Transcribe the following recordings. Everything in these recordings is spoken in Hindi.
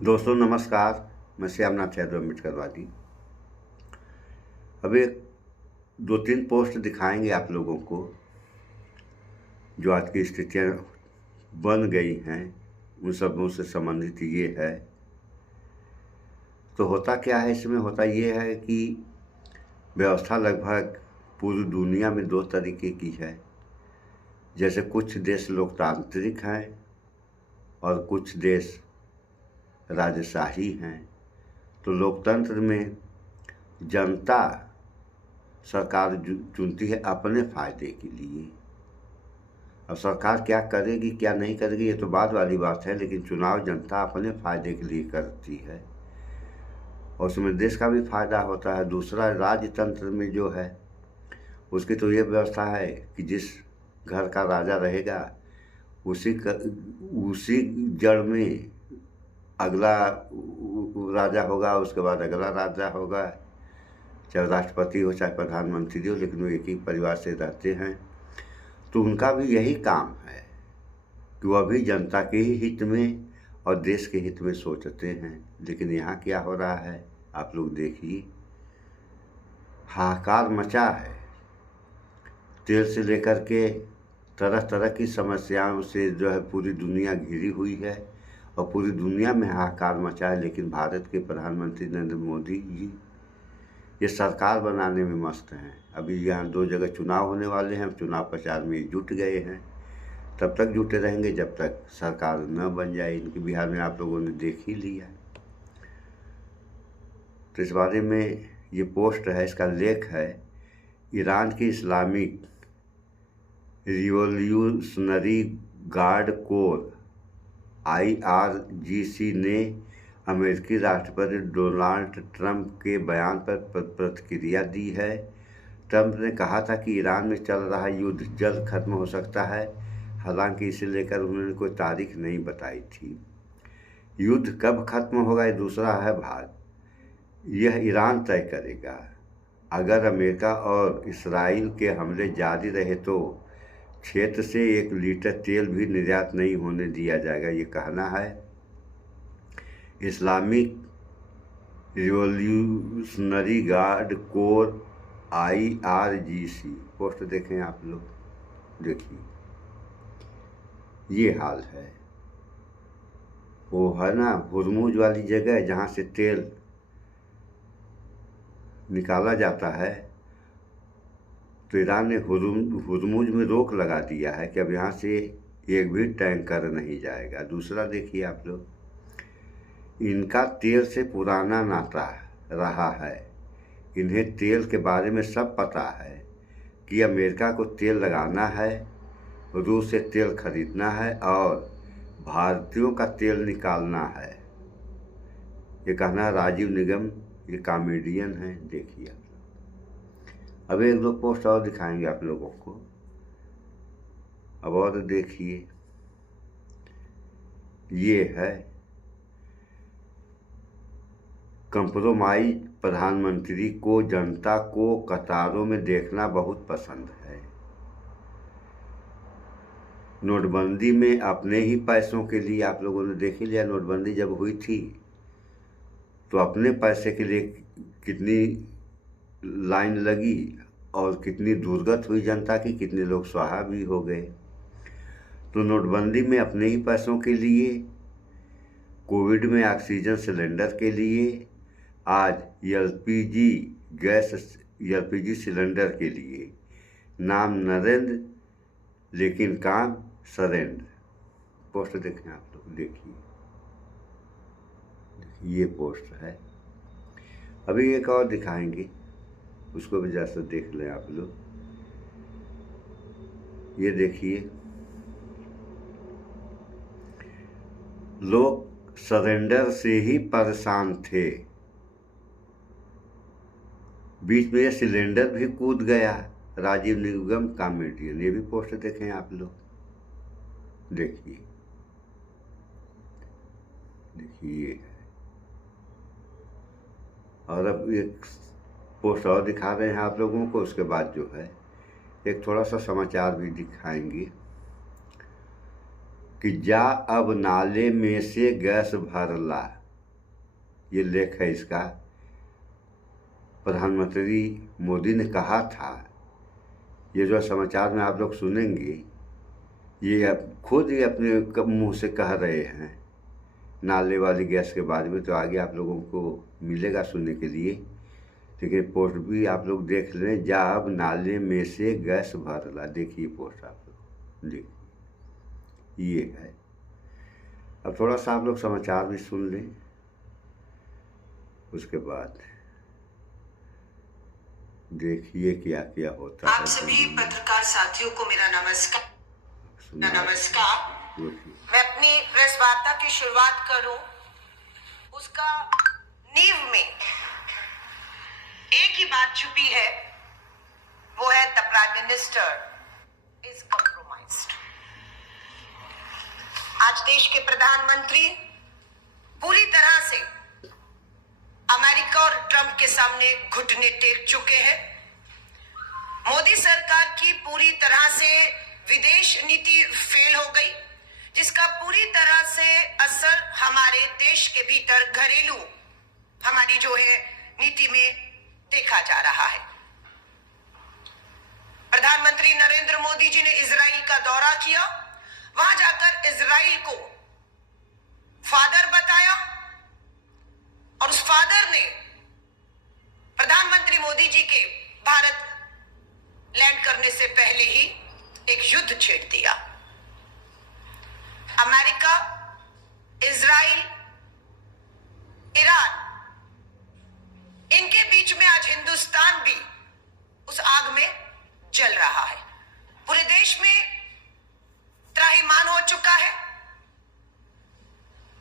दोस्तों नमस्कार। मैं श्यामनाथ यादव अम्बेडकरवादी। अब एक दो तीन पोस्ट दिखाएंगे आप लोगों को जो आज की स्थितियाँ बन गई हैं, उन सबों से संबंधित ये है। तो होता क्या है, इसमें होता ये है कि व्यवस्था लगभग पूरी दुनिया में दो तरीके की है। जैसे कुछ देश लोकतांत्रिक हैं और कुछ देश राजशाही हैं। तो लोकतंत्र में जनता सरकार चुनती है अपने फायदे के लिए। अब सरकार क्या करेगी क्या नहीं करेगी ये तो बाद वाली बात है, लेकिन चुनाव जनता अपने फायदे के लिए करती है और उसमें देश का भी फायदा होता है। दूसरा, राजतंत्र में जो है उसकी तो ये व्यवस्था है कि जिस घर का राजा रहेगा उसी जड़ में अगला राजा होगा, उसके बाद अगला राजा होगा, चाहे राष्ट्रपति हो चाहे प्रधानमंत्री हो, लेकिन वो एक ही परिवार से रहते हैं। तो उनका भी यही काम है कि वह भी जनता के ही हित में और देश के हित में सोचते हैं। लेकिन यहाँ क्या हो रहा है आप लोग देखिए, हाहाकार मचा है। तेल से लेकर के तरह तरह की समस्याओं से जो है पूरी दुनिया घिरी हुई है और पूरी दुनिया में हाहाकार मचा है। लेकिन भारत के प्रधानमंत्री नरेंद्र मोदी जी ये सरकार बनाने में मस्त हैं। अभी यहाँ 2 जगह चुनाव होने वाले हैं, चुनाव प्रचार में जुट गए हैं। तब तक जुटे रहेंगे जब तक सरकार न बन जाए इनकी। बिहार में आप लोगों ने देख ही लिया। तो इस बारे में ये पोस्ट है, इसका लेख है, ईरान की Islamic revolutionary guard core IRGC ने अमेरिकी राष्ट्रपति डोनाल्ड ट्रंप के बयान पर प्रतिक्रिया दी है। ट्रंप ने कहा था कि ईरान में चल रहा युद्ध जल्द खत्म हो सकता है। हालांकि इसे लेकर उन्होंने कोई तारीख नहीं बताई थी। युद्ध कब खत्म होगा ये दूसरा है बात, यह ईरान तय करेगा। अगर अमेरिका और इसराइल के हमले जारी रहे तो क्षेत्र से 1 लीटर तेल भी निर्यात नहीं होने दिया जाएगा, ये कहना है Islamic revolutionary guard core IRGC। Post देखें आप लोग, देखिए ये हाल है। वो है ना हुर्मुज वाली जगह जहाँ से तेल निकाला जाता है, तो ईरान ने हुर्मुज में रोक लगा दिया है कि अब यहाँ से एक भी टैंकर नहीं जाएगा। दूसरा देखिए आप लोग, इनका तेल से पुराना नाता रहा है। इन्हें तेल के बारे में सब पता है कि अमेरिका को तेल लगाना है, रूस से तेल खरीदना है और भारतीयों का तेल निकालना है। ये कहना राजीव निगम, ये कॉमेडियन है। देखिए अब 1-2 पोस्ट और दिखाएंगे आप लोगों को। अब और देखिए, ये है कंप्रोमाइज प्रधानमंत्री को जनता को कतारों में देखना बहुत पसंद है। नोटबंदी में अपने ही पैसों के लिए आप लोगों ने देख ही लिया, नोटबंदी जब हुई थी तो अपने पैसे के लिए कितनी लाइन लगी और कितनी दुर्गत हुई जनता की, कितने लोग स्वाहा भी हो गए। तो नोटबंदी में अपने ही पैसों के लिए, कोविड में ऑक्सीजन सिलेंडर के लिए, आज LPG सिलेंडर के लिए। नाम नरेंद्र लेकिन काम सरेंद्र। पोस्ट देखें आप लोग, देखिए ये पोस्ट है। अभी एक और दिखाएंगे, उसको भी जैसे देख लें आप लोग। ये देखिए, लोग सरेंडर से ही परेशान थे, बीच में ये सिलेंडर भी कूद गया। राजीव निगम कॉमेडियन। ये भी पोस्ट देखें आप लोग, देखिए देखिए। और अब एक पोस्ट और दिखा रहे हैं आप लोगों को। उसके बाद जो है एक थोड़ा सा समाचार भी दिखाएंगे कि जा अब नाले में से गैस भरला। ये लेख है इसका। प्रधानमंत्री मोदी ने कहा था, ये जो समाचार में आप लोग सुनेंगे, ये अब खुद ही अपने मुंह से कह रहे हैं नाले वाली गैस के बारे में। तो आगे आप लोगों को मिलेगा सुनने के लिए, लेकिन पोस्ट भी आप लोग देख लें, जब नाले में से गैस भरला। देखिए पोस्ट आप लोग देखिए, ये है। अब थोड़ा सा आप लोग समाचार भी सुन लें, उसके बाद देखिए क्या क्या होता है। आप सभी पत्रकार साथियों को मेरा नमस्कार। मैं अपनी प्रेस वार्ता की शुरुआत करूं, उसका नींव में एक ही बात छुपी है, वो है the prime minister is compromised. आज देश के प्रधानमंत्री पूरी तरह से अमेरिका और ट्रंप के सामने घुटने टेक चुके हैं। मोदी सरकार की पूरी तरह से विदेश नीति फेल हो गई, जिसका पूरी तरह से असर हमारे देश के भीतर घरेलू हमारी जो है नीति में देखा जा रहा है। प्रधानमंत्री नरेंद्र मोदी जी ने इजराइल का दौरा किया, वहां जाकर इजराइल को फादर बताया और उस फादर ने प्रधानमंत्री मोदी जी के भारत लैंड करने से पहले ही एक युद्ध छेड़ दिया। अमेरिका, इजराइल, ईरान, इनके बीच में आज हिंदुस्तान भी उस आग में जल रहा है। पूरे देश में त्राहिमाम हो चुका है।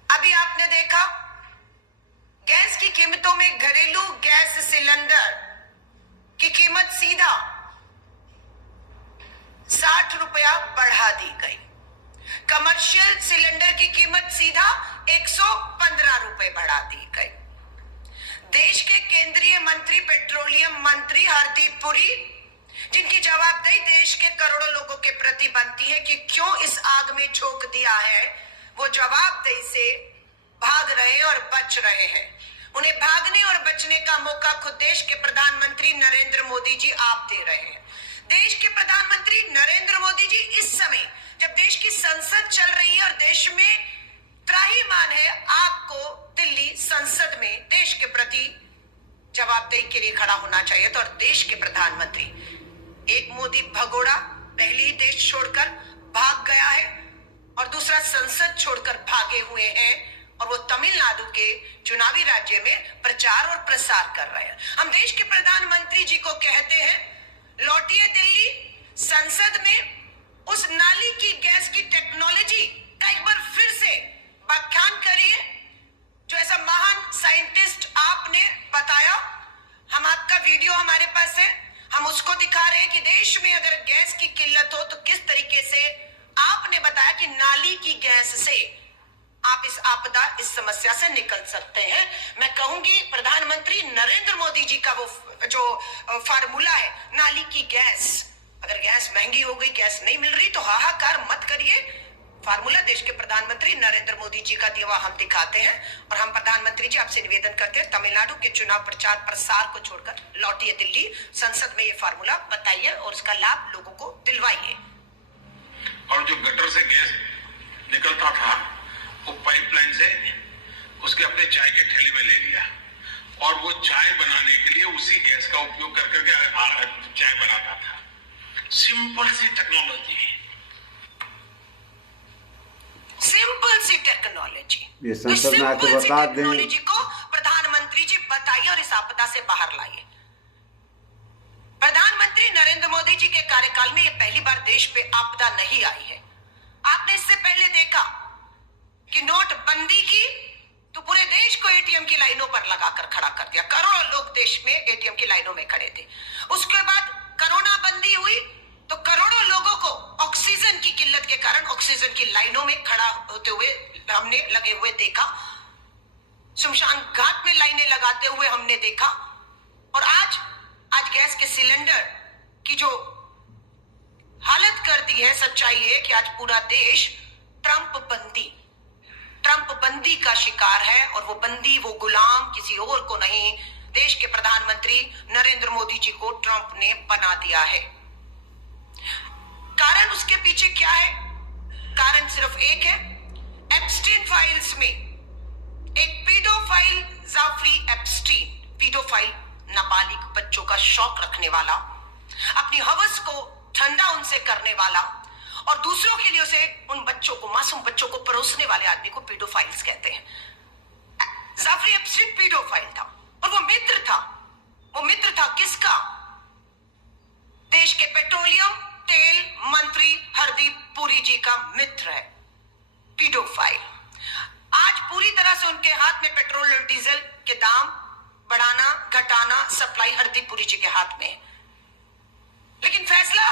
अभी आपने देखा गैस की कीमतों में घरेलू गैस सिलेंडर की कीमत सीधा 60 रुपया बढ़ा दी गई। कमर्शियल सिलेंडर की कीमत सीधा 115 रुपए बढ़ा दी गई। देश के केंद्रीय मंत्री, पेट्रोलियम मंत्री हरदीप पुरी, जिनकी जवाबदेही देश के करोड़ों लोगों के प्रति बनती है कि क्यों इस आग में झोंक दिया है, वो जवाबदेही से भाग रहे और बच रहे हैं। उन्हें भागने और बचने का मौका खुद देश के प्रधानमंत्री नरेंद्र मोदी जी आप दे रहे हैं। देश के प्रधानमंत्री नरेंद्र मोदी जी इस समय जब देश की संसद चल रही है और देश में त्राहिमाम है, आपको दिल्ली संसद में देश के प्रति जवाबदेही के लिए खड़ा होना चाहिए। तो और देश के प्रधानमंत्री, एक मोदी भगोड़ा पहले ही देश छोड़कर भाग गया है और दूसरा संसद छोड़कर भागे हुए हैं और वो तमिलनाडु के चुनावी राज्य में प्रचार और प्रसार कर रहे हैं। हम देश के प्रधानमंत्री जी को कहते हैं, लौटिए दिल्ली, संसद में उस नाली की गैस की टेक्नोलॉजी का एक बार फिर से व्याख्यान करिए, जो ऐसा महान साइंटिस्ट आपने बताया। हम आपका वीडियो हमारे पास है, हम उसको दिखा रहे हैं कि देश में अगर गैस की किल्लत हो तो किस तरीके से आपने बताया कि नाली की गैस से आप इस आपदा, इस समस्या से निकल सकते हैं। मैं कहूंगी प्रधानमंत्री नरेंद्र मोदी जी का वो जो फार्मूला है, नाली की गैस, अगर गैस महंगी हो गई, गैस नहीं मिल रही तो हाहाकार मत करिए। फार्मूला देश के प्रधानमंत्री नरेंद्र मोदी जी का दिया हम दिखाते हैं और हम प्रधानमंत्री जी आपसे निवेदन करते हैं, तमिलनाडु के चुनाव प्रचार प्रसार को छोड़कर लौटिए दिल्ली, संसद में ये फार्मूला बताइए और इसका लाभ लोगों को दिलवाइए। और जो गटर से गैस निकलता था वो पाइपलाइन से उसके अपने चाय के ठेले में ले लिया और वो चाय बनाने के लिए उसी गैस का उपयोग कर करके चाय बनाता था। सिंपल सी टेक्नोलॉजी, सिंपल सी टेक्नोलॉजी। ये संसद में आके बता दें, टेक्नोलॉजी को प्रधानमंत्री जी बताइए और इस आपदा से बाहर लाइए। प्रधानमंत्री नरेंद्र मोदी जी के कार्यकाल में ये पहली बार देश पे आपदा नहीं आई है। आपने इससे पहले देखा कि नोटबंदी की तो पूरे देश को एटीएम की लाइनों पर लगाकर खड़ा कर दिया। करोड़ों लोग देश में एटीएम की लाइनों में खड़े थे। उसके बाद कोरोना बंदी हुई तो करोड़ों लोगों को ऑक्सीजन की किल्लत के कारण ऑक्सीजन की लाइनों में खड़ा होते हुए हमने लगे हुए देखा। शमशान घाट में लाइनें लगाते हुए हमने देखा। और आज गैस के सिलेंडर की जो हालत कर दी है, सच्चाई है कि आज पूरा देश ट्रंप बंदी का शिकार है, और वो बंदी, वो गुलाम किसी और को नहीं, देश के प्रधानमंत्री नरेंद्र मोदी जी को ट्रंप ने बना दिया है। कारण उसके पीछे क्या है? कारण सिर्फ एक है। एप्स्टीन फाइल्स में एक पीडोफाइल जाफरी एप्स्टीन, पीडोफाइल नाबालिग बच्चों का शौक रखने वाला, अपनी हवस को ठंडा उनसे करने वाला और दूसरों के लिए उसे, उन बच्चों को, मासूम बच्चों को परोसने वाले आदमी को पीडोफाइल्स कहते हैं। जाफरी एप्स्टीन पीडोफाइल था और वो मित्र था। वो मित्र था किसका? देश के पेट्रोलियम तेल मंत्री हरदीप पुरी जी का मित्र है पीडोफाइल। आज पूरी तरह से उनके हाथ में पेट्रोल और डीजल के दाम बढ़ाना घटाना, सप्लाई हरदीप पुरी जी के हाथ में है। लेकिन फैसला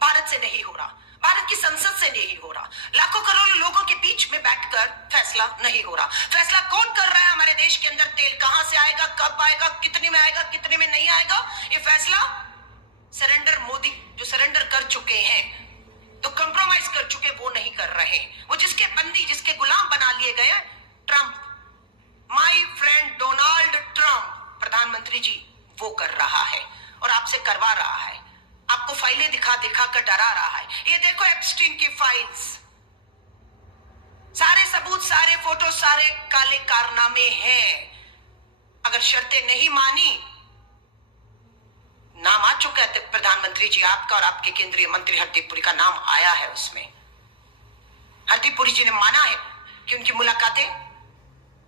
भारत से नहीं हो रहा, भारत की संसद से नहीं हो रहा, लाखों करोड़ों लोगों के बीच में बैठकर फैसला नहीं हो रहा। फैसला कौन कर रहा है? हमारे देश के अंदर तेल कहां से आएगा, कब आएगा, कितने में आएगा, कितने में नहीं आएगा, ये फैसला सरेंडर मोदी, जो सरेंडर कर चुके हैं, तो कंप्रोमाइज कर चुके, वो नहीं कर रहे। वो जिसके बंदी, जिसके गुलाम बना लिए गए, Trump, my friend Donald Trump प्रधानमंत्री जी, वो कर रहा है और आपसे करवा रहा है। आपको फाइलें दिखा दिखा कर डरा रहा है। ये देखो एप्स्टीन की फाइल्स, सारे सबूत, सारे फोटो, सारे काले कारनामे हैं। अगर शर्तें नहीं मानी, नाम आ चुका है प्रधानमंत्री जी आपका और आपके केंद्रीय मंत्री हरदीप पुरी का नाम आया है उसमें। हरदीप पुरी जी ने माना है कि उनकी मुलाकातें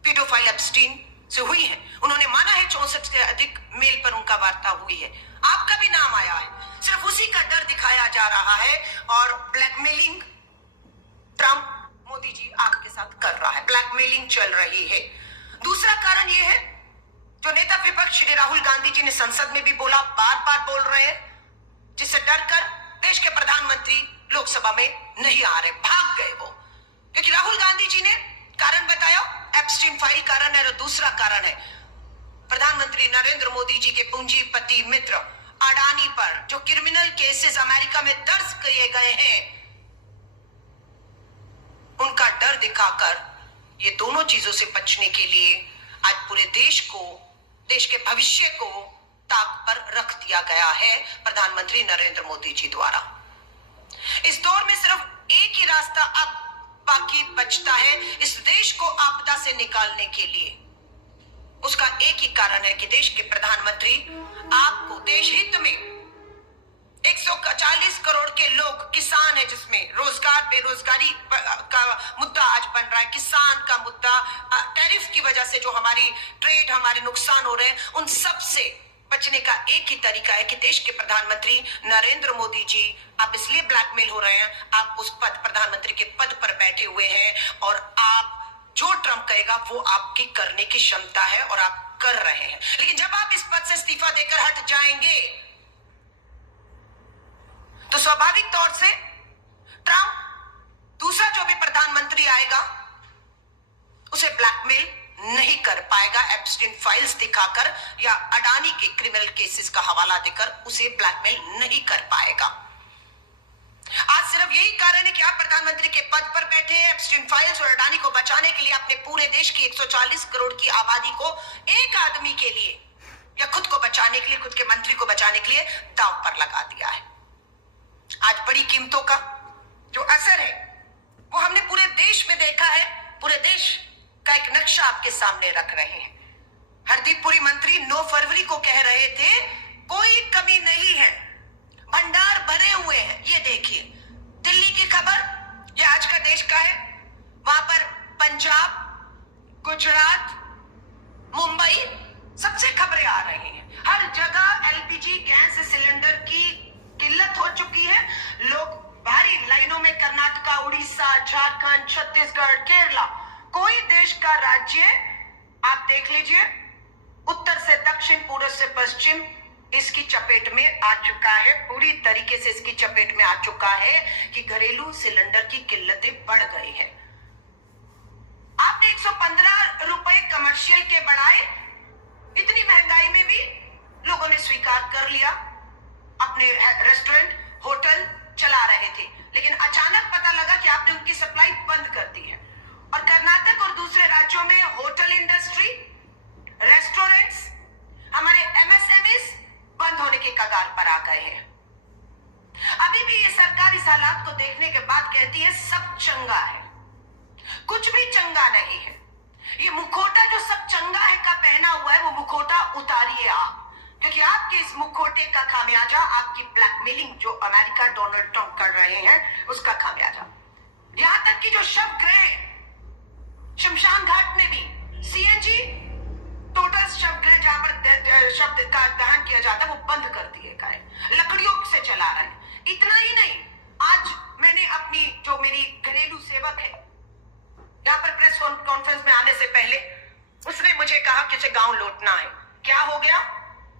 पीडोफाइल एप्स्टीन से हुई है। उन्होंने माना है 64 से अधिक मेल पर उनका वार्ता हुई है। आपका भी नाम आया है। सिर्फ उसी का डर दिखाया जा रहा है और ब्लैकमेलिंग ट्रंप मोदी जी आपके साथ कर रहा है, ब्लैकमेलिंग चल रही है। दूसरा कारण यह है, जो नेता विपक्ष श्री राहुल गांधी जी ने संसद में भी बोला, बार बार बोल रहे हैं, जिससे डरकर देश के प्रधानमंत्री लोकसभा में नहीं आ रहे, भाग गए वो। क्योंकि राहुल गांधी जी ने कारण बताया, एप्स्टीन फाइल कारण है और दूसरा कारण है प्रधानमंत्री नरेंद्र मोदी जी के पूंजीपति मित्र अडानी पर जो क्रिमिनल केसेस अमेरिका में दर्ज किए गए हैं, उनका डर दिखाकर ये दोनों चीजों से बचने के लिए आज पूरे देश को, देश के भविष्य को ताक पर रख दिया गया है प्रधानमंत्री नरेंद्र मोदी जी द्वारा। इस दौर में सिर्फ एक ही रास्ता अब बाकी बचता है इस देश को आपदा से निकालने के लिए। उसका एक ही कारण है कि देश के प्रधानमंत्री आपको देश हित में 140 करोड़ के लोग, किसान है जिसमें रोजगार, बेरोजगारी का मुद्दा आज बन रहा है, किसान का मुद्दा, टैरिफ की वजह से जो हमारी ट्रेड, हमारे नुकसान हो रहे हैं, उन सब से बचने का एक ही तरीका है कि देश के प्रधानमंत्री नरेंद्र मोदी जी, आप इसलिए ब्लैकमेल हो रहे हैं, आप उस पद, प्रधानमंत्री के पद पर बैठे हुए हैं और आप जो ट्रंप कहेगा वो आपकी करने की क्षमता है और आप कर रहे हैं। लेकिन जब आप इस पद से इस्तीफा देकर हट जाएंगे तो स्वाभाविक तौर से ट्रंप दूसरा जो भी प्रधानमंत्री आएगा उसे ब्लैकमेल नहीं कर पाएगा, एप्स्टीन फाइल्स दिखाकर या अडानी के क्रिमिनल केसेस का हवाला देकर उसे ब्लैकमेल नहीं कर पाएगा। आज सिर्फ यही कारण है कि आप प्रधानमंत्री के पद पर बैठे हैं, एप्स्टीन फाइल्स और अडानी को बचाने के लिए अपने पूरे देश की 140 करोड़ की आबादी को एक आदमी के लिए या खुद को बचाने के लिए, खुद के मंत्री को बचाने के लिए दांव पर लगा दिया है। आज बड़ी कीमतों का जो असर है वो हमने पूरे देश में देखा है। पूरे देश का एक नक्शा आपके सामने रख रहे हैं। हरदीप पुरी मंत्री 9 फरवरी को कह रहे थे कोई कमी नहीं है, भंडार भरे हुए हैं। ये देखिए दिल्ली की खबर, ये आज का देश का है, वहां पर पंजाब, गुजरात, मुंबई सबसे खबरें आ रही हैं। हर जगह एलपीजी गैस सिलेंडर की किल्लत हो चुकी है। लोग भारी लाइनों में कर्नाटका, उड़ीसा, झारखंड, छत्तीसगढ़, केरला, कोई देश का राज्य आप देख लीजिए, उत्तर से दक्षिण, पूर्व से पश्चिम इसकी चपेट में आ चुका है, पूरी तरीके से इसकी चपेट में आ चुका है कि घरेलू सिलेंडर की किल्लतें बढ़ गई है। आपने 115 रुपए कमर्शियल के बढ़ाए, इतनी महंगाई में भी लोगों ने स्वीकार कर लिया, अपने रेस्टोरेंट, होटल चला रहे थे। लेकिन अचानक पता लगा कि आपने उनकी सप्लाई बंद कर दी है और कर्नाटक और दूसरे राज्यों में होटल इंडस्ट्री, रेस्टोरेंट्स, हमारे एमएसएमईज बंद होने के कगार पर आ गए हैं। अभी भी ये सरकार इस हालात को देखने के बाद कहती है सब चंगा है। कुछ भी चंगा नहीं है। ये मुखौटा जो सब चंगा है का पहना हुआ है, वो मुखौटा उतारिए आप, क्योंकि आपके इस मुखौटे का खामियाजा आपकी ब्लैकमेलिंग जो अमेरिका डोनाल्ड ट्रंप कर रहे हैं उसका खामियाजा। यहां तक कि जो शवगृह शमशान घाट में भी सीएनजी टोटल शवगृह जहां पर शव का दहन किया जाता है वो बंद कर दिए गए, लकड़ियों से चला रहे हैं। इतना ही नहीं, आज मैंने अपनी जो मेरी घरेलू सेवक है यहाँ पर प्रेस कॉन्फ्रेंस में आने से पहले उसने मुझे कहा कि उसे गांव लौटना है। क्या हो गया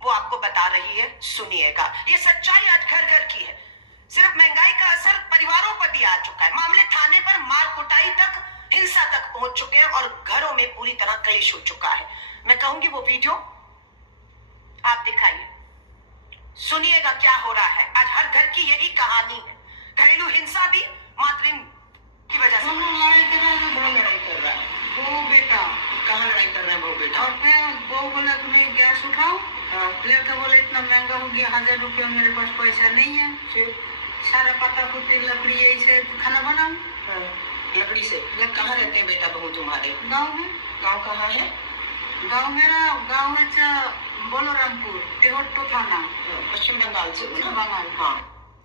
वो आपको बता रही है, सुनिएगा। ये सच्चाई आज घर घर की है। सिर्फ महंगाई का असर परिवारों पर भी आ चुका है। मामले थाने पर मार कुटाई तक, हिंसा तक पहुंच चुके हैं और घरों में पूरी तरह क्लेश हो चुका है। मैं कहूंगी वो वीडियो आप दिखाइए, सुनिएगा क्या हो रहा है। आज हर घर की यही कहानी है। घरेलू हिंसा भी मातृ की वजह से लड़ाई कर रहा है। वो बेटा कहाँ लड़ाई कर रहे हैं वो बेटा? और फिर वो बोला तुम्हें गैस उठाओ, लड़का बोले इतना महंगा हो गया, 1000 रुपया मेरे पास पैसा नहीं है। फिर सारा पत्ता पुत्ती लकड़ी यही से खाना बनाऊं। लकड़ी से? कहाँ रहते हैं बेटा बहू तुम्हारे? गाँव में। गाँव कहाँ है? गाँव मेरा गाँव है बोलोरामपुर, तेहट्टो थाना, पश्चिम बंगाल से। पश्चिम बंगाल। हाँ,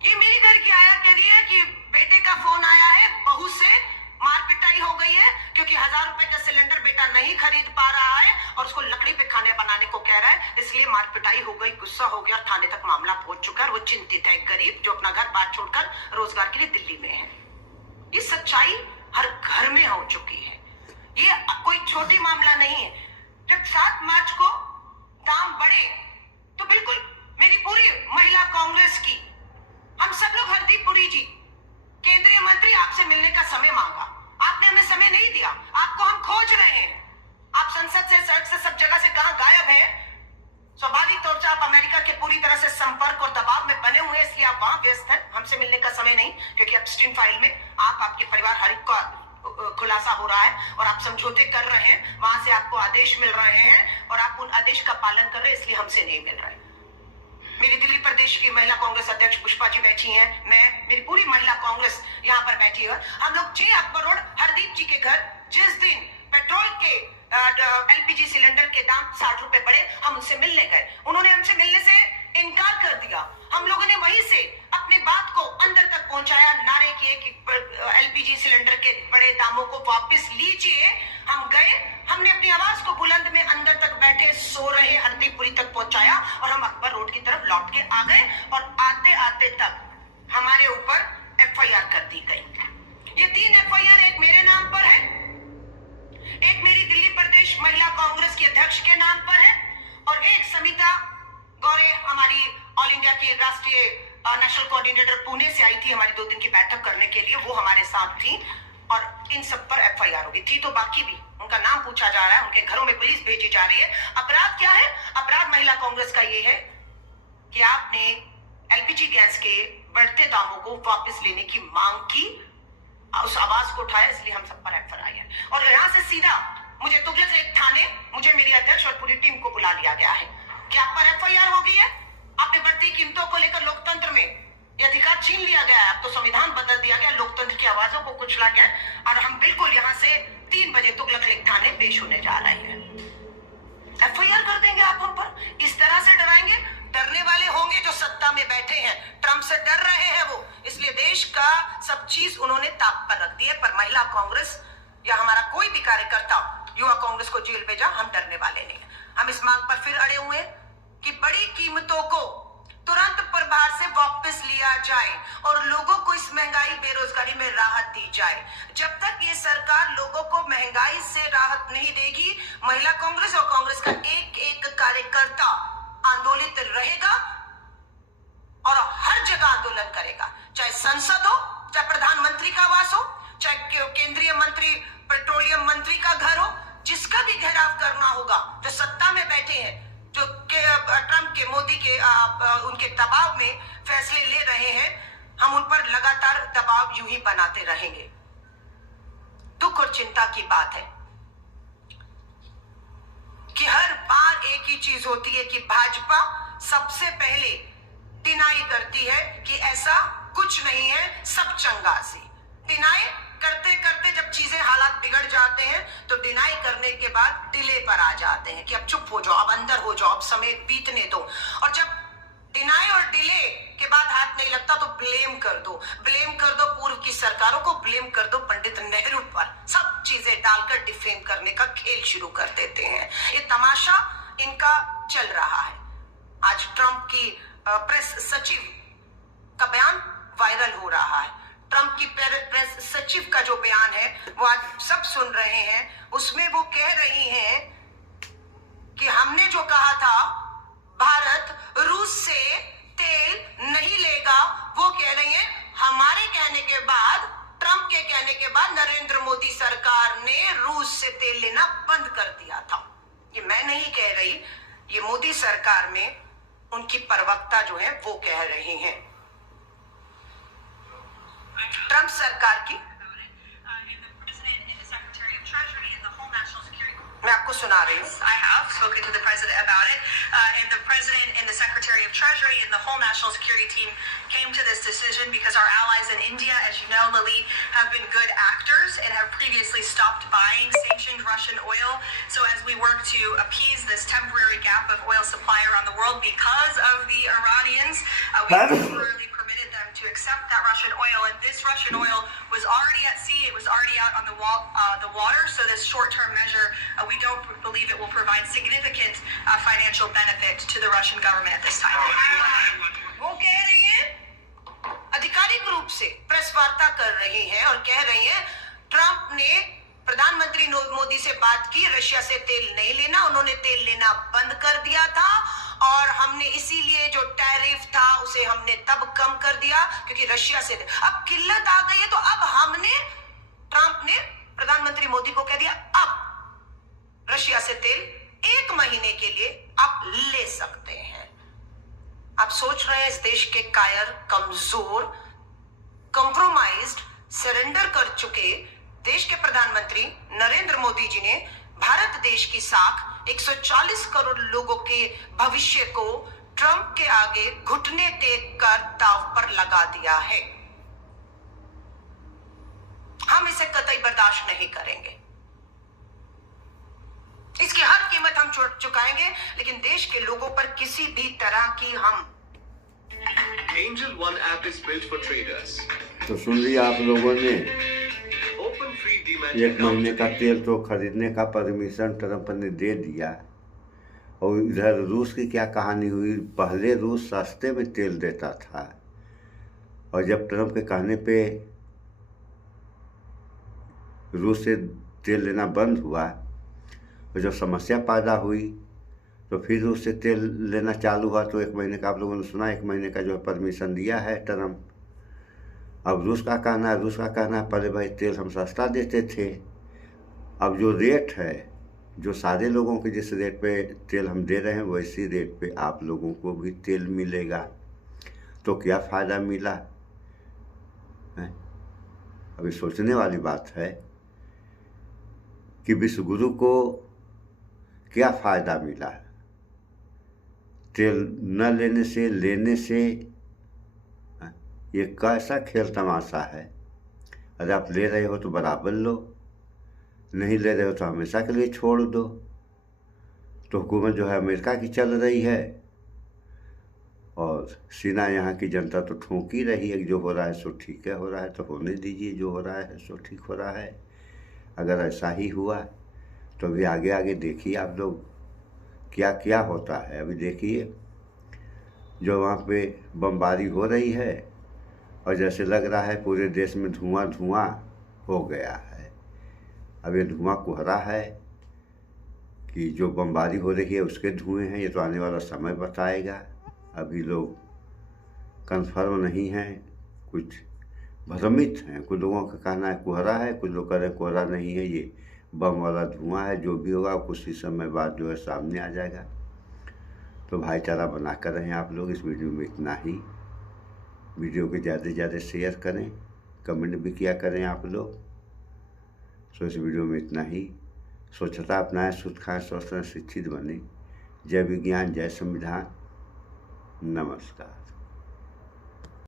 ये मेरी घर की आया कह रही है कि बेटे का फोन आया है, बहू से मार पिटाई हो गई है क्योंकि 1000 रुपए का सिलेंडर बेटा नहीं खरीद पा रहा है और उसको लकड़ी पे खाने बनाने को कह रहा है, इसलिए मार पिटाई हो गई। गुस्सा हो गया और थाने तक मामला पहुंच चुका है। वो चिंतित है, गरीब जो अपना घर बार छोड़कर रोजगार के लिए दिल्ली में है। ये सच्चाई हर घर में हो चुकी है। ये कोई छोटी मामला नहीं है। जब 7 मार्च को दाम बढ़े तो बिल्कुल मेरी पूरी महिला कांग्रेस की, हम सब लोग, हरदीप पुरी जी केंद्रीय मंत्री, आपसे मिलने का समय मांगा। आपने हमें समय नहीं दिया। आपको हम खोज रहे हैं। आप संसद से, सड़क से, सब जगह से कहां गायब हैं? स्वाभाविक तौर से आप अमेरिका के पूरी तरह से संपर्क और दबाव में बने हुए, इसलिए आप वहां व्यस्त हैं। हमसे मिलने का समय नहीं, क्योंकि अपस्ट्रीम फाइल में आप, आपके परिवार, हर एक का खुलासा हो रहा है और आप समझौते कर रहे हैं। वहां से आपको आदेश मिल रहे हैं और आप उन आदेश का पालन कर रहे हैं, इसलिए हमसे नहीं मिल रहे। मेरी दिल्ली प्रदेश की महिला कांग्रेस अध्यक्ष पुष्पा जी बैठी हैं, मैं, मेरी पूरी महिला कांग्रेस यहाँ पर बैठी है। हम लोग 6 अक्टूबर रोड हरदीप जी के घर, जिस दिन पेट्रोल के एलपीजी सिलेंडर के दाम 60 रुपए बढ़े, हम उनसे मिलने गए। उन्होंने हमसे मिलने से इनकार कर दिया। हम लोगों ने वहीं से अपनी बात को अंदर तक पहुंचाया, नारे किए कि एलपीजी सिलेंडर के बड़े दामों को वापस लीजिए। हम गए, हमने अपनी आवाज को बुलंद में अंदर तक बैठे सो रहे हरदीपपुरी तक पहुंचाया और हम अकबर रोड की तरफ लौट के आ गए और आते आते तक हमारे ऊपर एफआईआर कर दी गई। ये 3 एफआईआर एक मेरे नाम पर है, एक मेरी दिल्ली प्रदेश महिला कांग्रेस की अध्यक्ष के नाम पर है और एक समिता गौरे, हमारी ऑल इंडिया की राष्ट्रीय नेशनल कोऑर्डिनेटर पुणे से आई थी हमारी 2 दिन की बैठक करने के लिए, वो हमारे साथ थी और इन सब पर एफआईआर होगी। थी तो बाकी भी, उनका नाम पूछा जा रहा है, उनके घरों में पुलिस भेजी जा रही है। अपराध क्या है? अपराध महिला कांग्रेस का ये है कि आपने एलपीजी गैस के बढ़ते दामों को वापस लेने की मांग की, उस आवाज को उठाया, इसलिए हम सब पर एफआईआर है। और यहां से सीधा मुझे तुगलक एक थाने, मुझे मेरी अध्यक्ष और पूरी टीम को बुला लिया गया है कि आप पर एफआईआर हो गई है, आपने बढ़ती कीमतों को लेकर लोकतंत्र में ये अधिकार छीन लिया गया है। अब तो संविधान बदल दिया गया, लोकतंत्र की आवाजों को कुचला गया और हम बिल्कुल यहाँ से 3 बजे तुगलक एक थाने पेश होने जा रहे हैं। एफआईआर कर देंगे आप हम पर, इस तरह से डराएंगे? डरने वाले होंगे जो सत्ता में बैठे हैं, ट्रंप से डर रहे हैं वो, इसलिए देश का सब चीज उन्होंने ताक पर रख दी है। पर महिला कांग्रेस या हमारा कोई भी कार्यकर्ता युवा कांग्रेस को जेल भेजा, हम डरने वाले नहीं। हम इस मांग पर फिर अड़े हुए कि बड़ी कीमतों को तुरंत प्रभार से वापस लिया जाए और लोगों को इस महंगाई, बेरोजगारी में राहत दी जाए। जब तक ये सरकार लोगों को महंगाई से राहत नहीं देगी, महिला कांग्रेस और कांग्रेस का एक एक कार्यकर्ता आंदोलित रहेगा और हर जगह आंदोलन करेगा, चाहे संसद हो, चाहे प्रधानमंत्री का आवास हो, चाहे केंद्रीय मंत्री, पेट्रोलियम मंत्री का घर हो, जिसका भी घेराव करना होगा। जो सत्ता में बैठे हैं, जो ट्रंप के, मोदी के उनके दबाव में फैसले ले रहे हैं, हम उन पर लगातार दबाव यूं ही बनाते रहेंगे। दुख और चिंता की बात है कि हर बार एक ही चीज होती है कि भाजपा सबसे पहले डिनाई करती है कि ऐसा कुछ नहीं है, सब चंगासी। डिनाई करते करते जब चीजें हालात बिगड़ जाते हैं तो डिनाई करने के बाद डिले पर आ जाते हैं कि अब चुप हो जाओ, अब अंदर हो जाओ, अब समय बीतने दो। और जब डिनाई और डिले के बाद हाथ नहीं लगता तो ब्लेम कर दो पूर्व की सरकारों को, ब्लेम कर दो पंडित नेहरू पर। सब चीजें डालकर डिफेम करने का खेल शुरू कर देते हैं। ये तमाशा इनका चल रहा है। आज ट्रंप की प्रेस सचिव का बयान वायरल हो रहा है। ट्रंप की प्रेस सचिव का जो बयान है वो आज सब सुन रहे हैं। उसमें वो कह रही हैं कि हमने जो कहा था भारत रूस से तेल नहीं लेगा, वो कह रही है हमारे कहने के बाद, ट्रंप के कहने के बाद नरेंद्र मोदी सरकार ने रूस से तेल लेना बंद कर दिया था। ये मैं नहीं कह रही, ये मोदी सरकार में उनकी प्रवक्ता जो है वो कह रही हैं। ट्रंप सरकार की मैं आपको सुना रही हूँ। I have spoken to the president about it, and the president and the secretary of treasury and the whole national security team came to this decision because our allies in India, as you know, Lily, have been good actors and have previously stopped buying sanctioned Russian oil. So as we work to appease this temporary gap of oil supply around the world because of the Iranians, we temporarily permitted them to accept that Russian oil, and this Russian oil was already at sea. It was already out on the water. So this short-term measure, we don't believe it will provide significant financial benefit to the Russian government at this time. वो कह रही हैं, आधिकारिक रूप से प्रेस वार्ता कर रही हैं और कह रही हैं ट्रंप ने प्रधानमंत्री मोदी से बात की, रशिया से तेल नहीं लेना, उन्होंने तेल लेना बंद कर दिया था और हमने इसीलिए जो टैरिफ था उसे हमने तब कम कर दिया क्योंकि रशिया से अब किल्लत आ गई है। तो अब हमने, ट्रंप ने प्रधानमंत्री मोदी को कह दिया अब रशिया से तेल 1 महीने के लिए आप ले सकते हैं। आप सोच रहे हैं इस देश के कायर, कमजोर, कॉम्प्रोमाइज्ड, सरेंडर कर चुके देश के प्रधानमंत्री नरेंद्र मोदी जी ने भारत देश की साख 140 करोड़ लोगों के भविष्य को ट्रंप के आगे घुटने टेक कर दांव पर लगा दिया है। हम इसे कतई बर्दाश्त नहीं करेंगे। इसकी हर कीमत हम चुकाएंगे, लेकिन देश के लोगों पर किसी भी तरह की हम Angel One app is built for traders. तो सुन लिया आप लोगों ने, Open free demat 1 महीने का तेल तो खरीदने का परमिशन ट्रंप ने दे दिया। और इधर रूस की क्या कहानी हुई, पहले रूस सस्ते में तेल देता था और जब ट्रंप के कहने पे रूस से तेल लेना बंद हुआ और जब समस्या पैदा हुई तो फिर रूस से तेल लेना चालू हुआ। तो 1 महीने का आप लोगों ने सुना, 1 महीने का जो है परमिशन दिया है ट्रंप। अब रूस का कहना है पहले भाई तेल हम सस्ता देते थे, अब जो रेट है, जो सारे लोगों के जिस रेट पे तेल हम दे रहे हैं वैसी रेट पे आप लोगों को भी तेल मिलेगा। तो क्या फ़ायदा मिला है? अभी सोचने वाली बात है कि विश्वगुरु को क्या फ़ायदा मिला तेल न लेने से, लेने से। ये कैसा खेल तमाशा है? अरे आप ले रहे हो तो बराबर लो, नहीं ले रहे हो तो हमेशा के लिए छोड़ दो। तो हुकूमत जो है अमेरिका की चल रही है और सीना यहाँ की जनता तो ठोंक ही रही है। जो हो रहा है सो ठीक है, हो रहा है तो होने दीजिए, जो हो रहा है सो ठीक हो रहा है। अगर ऐसा ही हुआ तो अभी आगे आगे देखिए आप लोग क्या क्या होता है। अभी देखिए जो वहाँ पे बमबारी हो रही है और जैसे लग रहा है पूरे देश में धुआं धुआं हो गया है। अब ये धुआं कोहरा है कि जो बमबारी हो रही है उसके धुएं हैं, ये तो आने वाला समय बताएगा। अभी लोग कंफर्म नहीं हैं, कुछ भ्रमित हैं। कुछ लोगों का कहना है कोहरा है, कुछ लोग कह रहे हैं कोहरा नहीं है, ये बम वाला धुआं है। जो भी होगा कुछ ही समय बाद जो है सामने आ जाएगा। तो भाईचारा बना कर रहें आप लोग। इस वीडियो में इतना ही। वीडियो को ज़्यादा से ज़्यादा शेयर करें, कमेंट भी किया करें आप लोग। तो इस वीडियो में इतना ही। स्वच्छता अपनाएं, शुद्ध खाएं, स्वस्थ रहें, शिक्षित बने। जय विज्ञान, जय संविधान। नमस्कार।